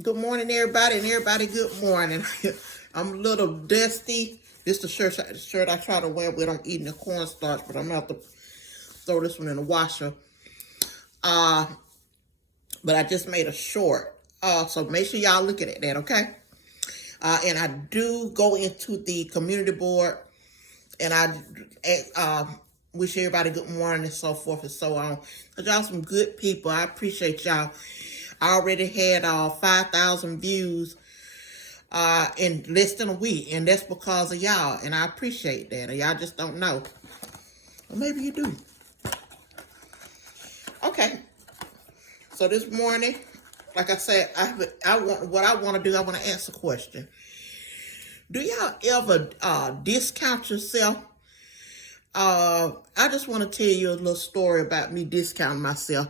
Good morning, everybody, and everybody, good morning. I'm a little dusty. This is the shirt I try to wear when I'm eating the cornstarch, but I'm going to have to throw this one in the washer. Uh, but I just made a short. So make sure y'all looking at that, okay? And I do go into the community board, and I wish everybody good morning and so forth and so on. Because y'all some good people. I appreciate y'all. I already had 5,000 views in less than a week, and that's because of y'all, and I appreciate that. Y'all just don't know. Or maybe you do. Okay, so this morning, like I said, I want to do. I want to ask a question. Do y'all ever discount yourself? I just want to tell you a little story about me discounting myself.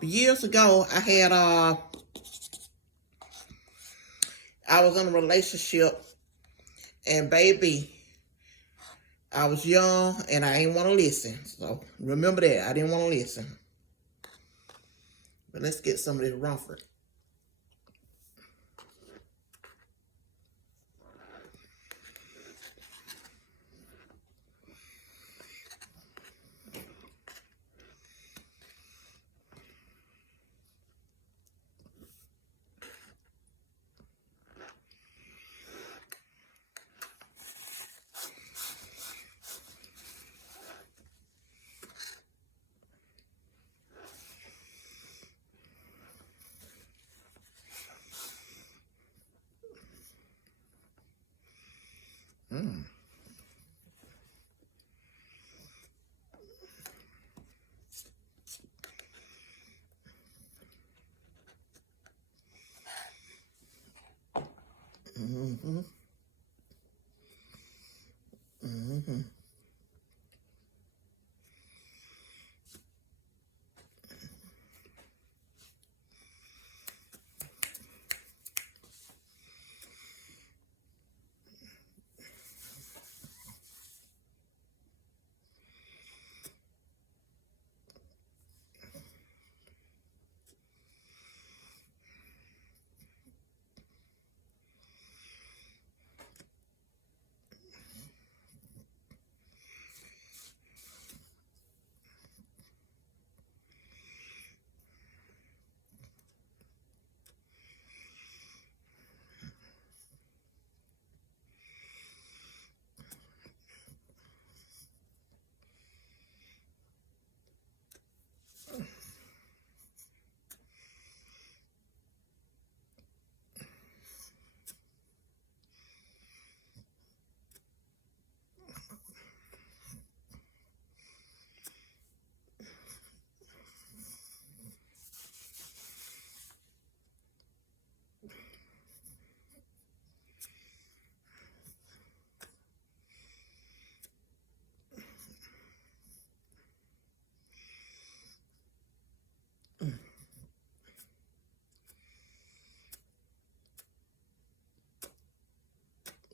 Years ago, I was in a relationship, and baby, I was young and I didn't want to listen. So remember that. I didn't want to listen. But let's get some of this Rumford. Mm. Mm-hmm. Mm-hmm.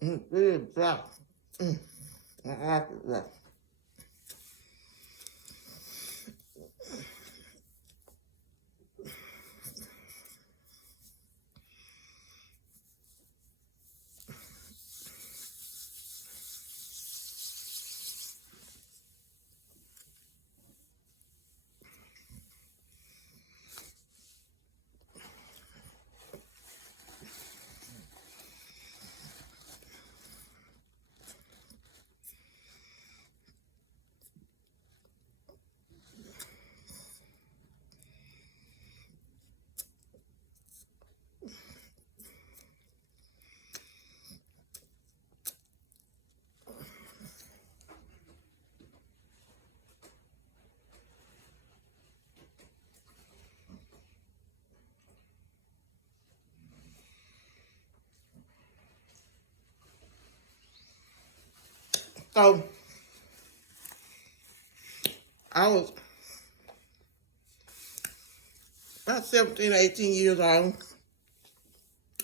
Mm. Mm. I like it rough. So I was about 17 or 18 years old,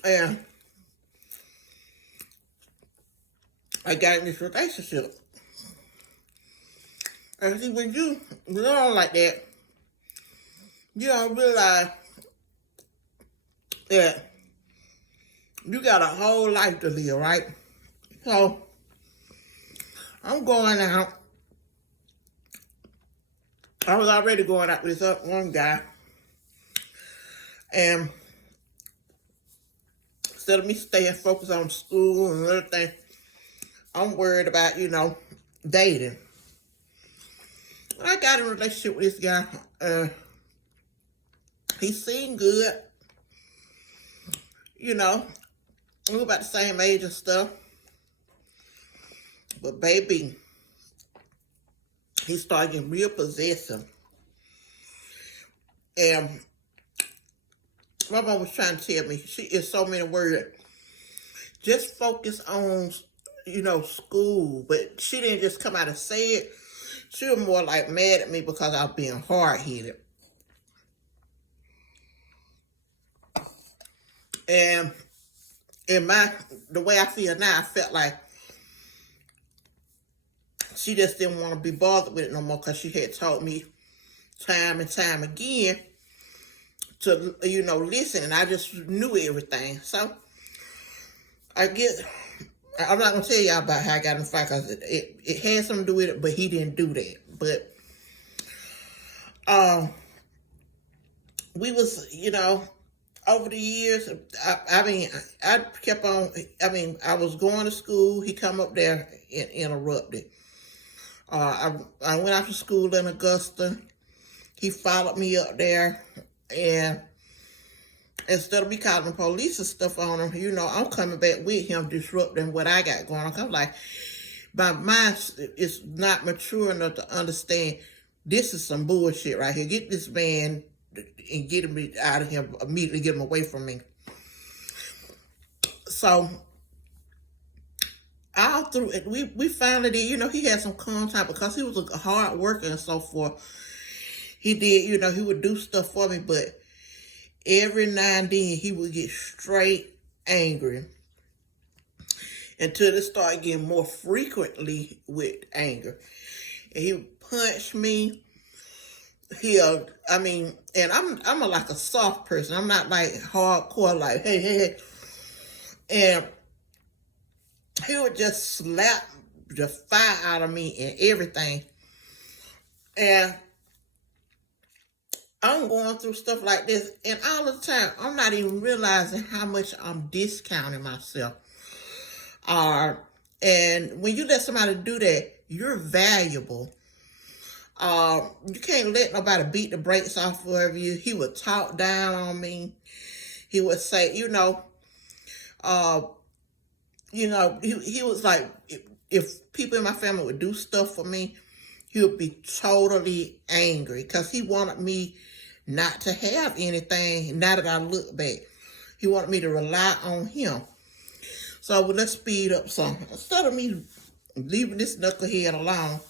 and I got in this relationship. And see, when you learn like that, you don't realize that you got a whole life to live, right? So I'm going out. I was already going out with this one guy, and instead of me staying focused on school and everything, I'm worried about, dating. I got in a relationship with this guy. He seemed good. We were about the same age and stuff. But baby, he started getting real possessive. And my mom was trying to tell me, she is so many words, just focus on, school. But she didn't just come out and say it. She was more like mad at me because I was being hard-headed. And the way I feel now, I felt like she just didn't want to be bothered with it no more because she had told me time and time again to, listen, and I just knew everything. So, I'm not going to tell y'all about how I got in the fight because it had something to do with it, but he didn't do that. But, we was, over the years, I kept on, I was going to school. He come up there and interrupted. I went out to school in Augusta. He followed me up there, and instead of me calling the police and stuff on him, I'm coming back with him, disrupting what I got going on. I'm like, my mind is not mature enough to understand this is some bullshit right here. Get this man and get him out of here immediately, get him away from me. So all through it, we finally did, he had some calm time because he was a hard worker and so forth. He did, he would do stuff for me, but every now and then he would get straight angry until it started getting more frequently with anger. And he would punch me. And I'm like a soft person. I'm not like hardcore, like, hey. And he would just slap the fire out of me and everything. And I'm going through stuff like this, and all the time, I'm not even realizing how much I'm discounting myself. And when you let somebody do that, you're valuable. You can't let nobody beat the brakes off of you. He would talk down on me. He would say, he was like, if people in my family would do stuff for me, he would be totally angry because he wanted me not to have anything. Now that I look back, he wanted me to rely on him. So let's speed up some. Instead of me leaving this knucklehead alone,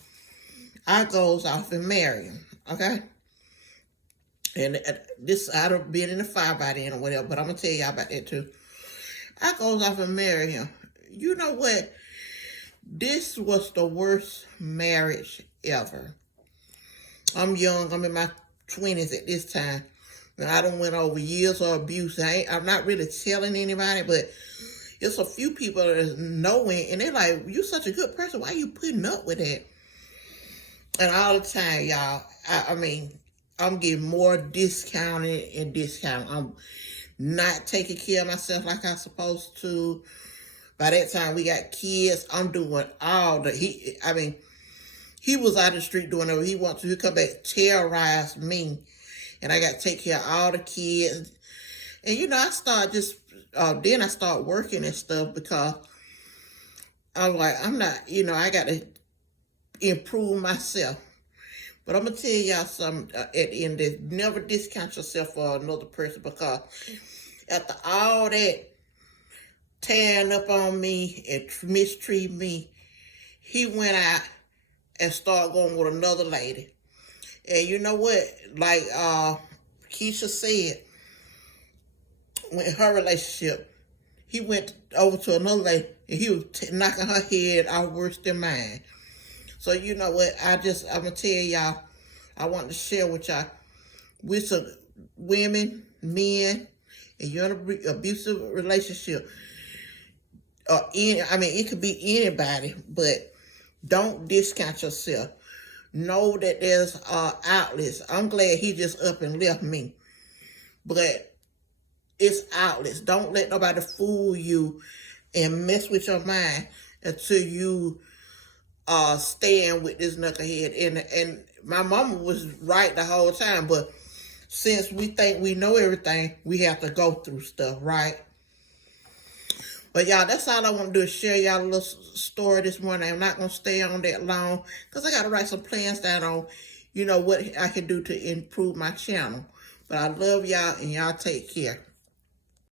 I goes off and marry him, okay? And I'd have been in the fire by then or whatever, but I'm going to tell y'all about that too. I goes off and marry him. You know what? This was the worst marriage ever. I'm young. I'm in my 20s at this time. And I done went over years of abuse. I'm not really telling anybody, but it's a few people that know it, and they're like, you such a good person. Why are you putting up with that? And all the time, y'all, I'm getting more discounted and discounted. I'm not taking care of myself like I'm supposed to. By that time, we got kids. I'm doing all the, he was out the street doing whatever he wants to. He come back, terrorize me. And I got to take care of all the kids. And, I start then I start working and stuff because I'm like, I'm not, I got to improve myself. But I'm going to tell y'all something at the end of this. Never discount yourself for another person because after all that tearing up on me and mistreating me, he went out and started going with another lady. And you know what? Like Keisha said, in her relationship, he went over to another lady and he was knocking her head out worse than mine. So you know what? I'm going to tell y'all, I want to share with y'all, with some women, men, and you're in an abusive relationship, it could be anybody, but don't discount yourself. Know that there's outlets. I'm glad he just up and left me, but it's outlets. Don't let nobody fool you and mess with your mind until you stand with this knucklehead. And my mama was right the whole time, but since we think we know everything, we have to go through stuff, right? But y'all, that's all I want to do is share y'all a little story this morning. I'm not going to stay on that long because I got to write some plans down on, what I can do to improve my channel. But I love y'all, and y'all take care.